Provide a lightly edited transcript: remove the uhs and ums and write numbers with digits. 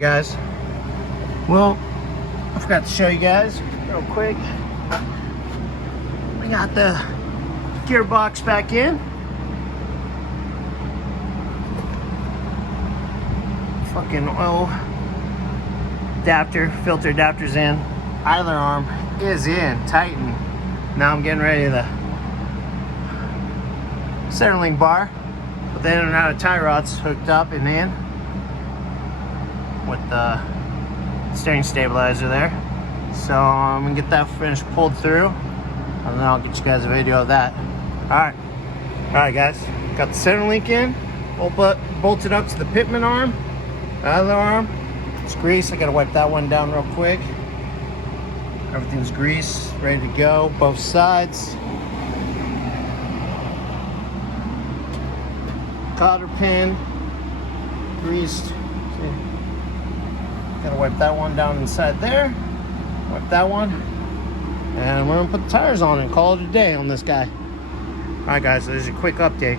Guys, well, I forgot to show you guys real quick. We got the gearbox back in. Fucking oil adapter, filter adapter's in. Idler arm is in, tightened. Now I'm getting ready to the center link bar, but the in and out of tie rods hooked up and in with the steering stabilizer there. So I'm gonna get that finished pulled through, and then I'll get you guys a video of that. All right guys, got the center link in, bolted up to the pitman arm, idler arm. It's greased. I gotta wipe that one down real quick. Everything's greased, ready to go, both sides. Cotter pin greased. See? Gotta wipe that one down inside there. Wipe that one. And we're gonna put the tires on and call it a day on this guy. Alright guys, so there's a quick update.